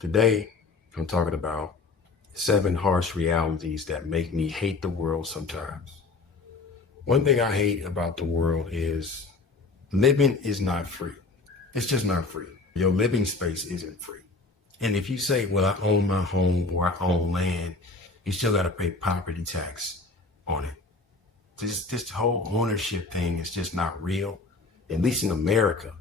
Today, I'm talking about 7 harsh realities that make me hate the world sometimes. One thing I hate about the world is living is not free. It's just not free. Your living space isn't free. And if you say, well, I own my home or I own land, you still got to pay property tax on it. This whole ownership thing is just not real, at least in America.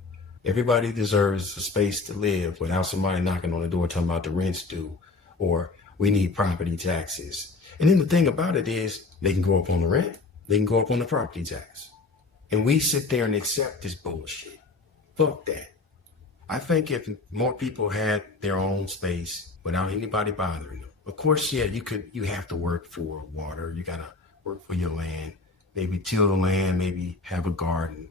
Everybody deserves a space to live without somebody knocking on the door talking about the rent's due or we need property taxes. And then the thing about it is they can go up on the rent, they can go up on the property tax. And we sit there and accept this bullshit. Fuck that. I think if more people had their own space without anybody bothering them, of course, yeah, you have to work for water. You gotta work for your land, maybe till the land, maybe have a garden,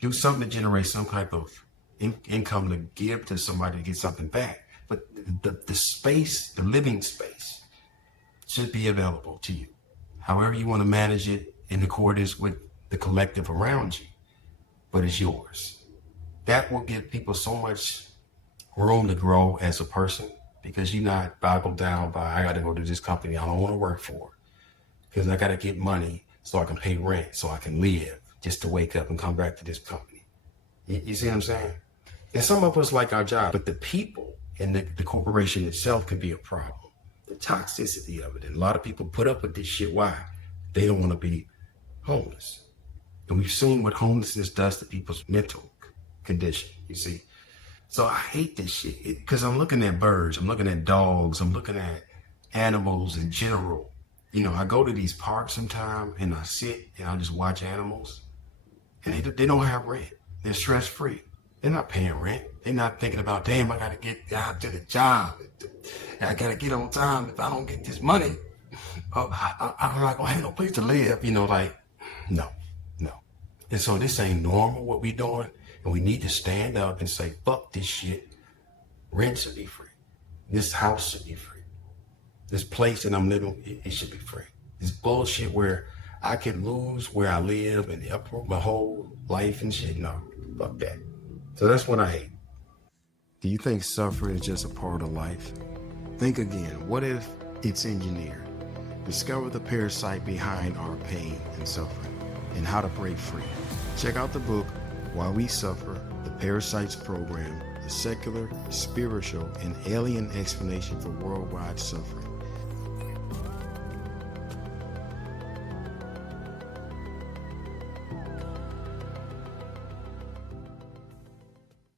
do something to generate some type of income to give to somebody to get something back. But the space, the living space, should be available to you. However you want to manage it in accordance with the collective around you, but it's yours. That will give people so much room to grow as a person because you're not boggled down by, I got to go to this company I don't want to work for because I got to get money so I can pay rent, so I can live just to wake up and come back to this company. You see what I'm saying? And some of us like our job, but the people and the corporation itself can be a problem. The toxicity of it. And a lot of people put up with this shit. Why? They don't want to be homeless. And we've seen what homelessness does to people's mental condition, you see. So I hate this shit because I'm looking at birds, I'm looking at dogs, I'm looking at animals in general. You know, I go to these parks sometime and I sit and I just watch animals and they don't have rent. They're stress free. They're not paying rent. They're not thinking about, damn, I got to get out to the job. I got to get on time. If I don't get this money, I'm not going to have no place to live. You know, like, no. And so this ain't normal what we doing. And we need to stand up and say, fuck this shit. Rent should be free. This house should be free. This place that I'm living, it should be free. This bullshit where I can lose where I live and uproot my whole life and shit. No, fuck that. So that's what I hate. Do you think suffering is just a part of life? Think again. What if it's engineered? Discover the parasite behind our pain and suffering and how to break free. Check out the book, While We Suffer, the Parasites Program, a secular, spiritual, and alien explanation for worldwide suffering.